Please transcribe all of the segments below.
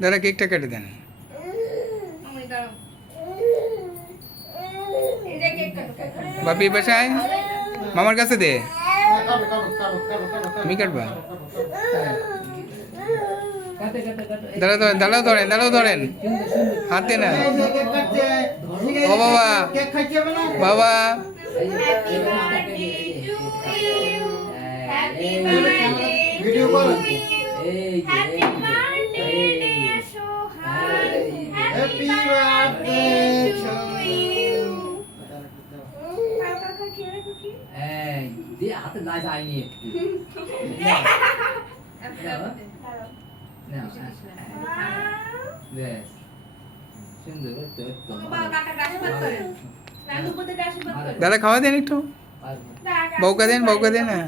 দাদা কেকটা কেটে দেন। বাপি বাসায় মামার কাছে দে, তুমি কাটবা। দাঁড়াও ধরেন, দাঁড়াও ধরেন, হাতে না। ও বাবা, বাবা হাতে না যায়নি দাদা খাওয়া দেন একটু, বউকা দেন, বউকা দেন না।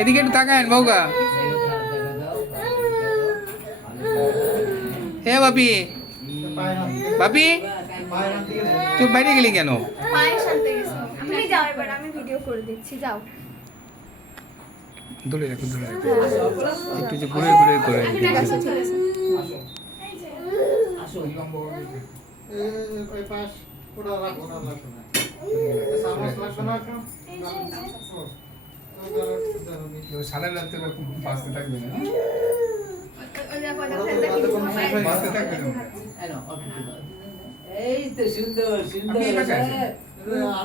এদিকে একটু তাকান বউকা। হে বাপি, বাপি তুই বাইরে গেলি কেন? তুমি যাও, এবার আমি ভিডিও করে দিচ্ছি, যাও। দূরে রাখো, দূরে রাখো, একটু যে ঘুরে ঘুরে করে সারা রাত্রে বাঁচতে থাকবে না, বাঁচতে থাকবে না। এই তো সুন্দর সুন্দর,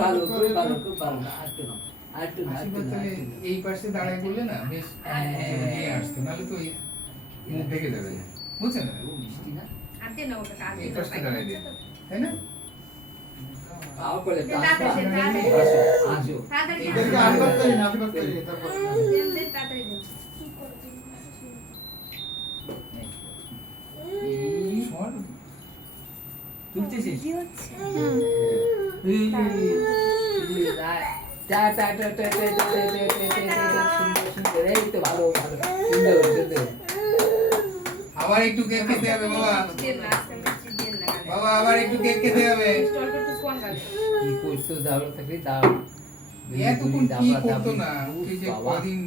ভালো খুব ভালো খুব ভালো। আরেকটু এই পাশে দাঁড়ায় বললে না বেশ আসতো, নাহলে তো মুখ ঢেকে যাবে, বুঝছেন? মিষ্টি না এই পাশে দাঁড়ায় দিয়ে, তাই না? পাও করে আসো তুলতেছিস আবার একটু কেক খেতে হবে বাবা, বাবা আবার একটু কেক খেতে হবে। কি করছো দাও থাকলে দাও, এতক্ষণ কি করতো না, ওই যে কদিন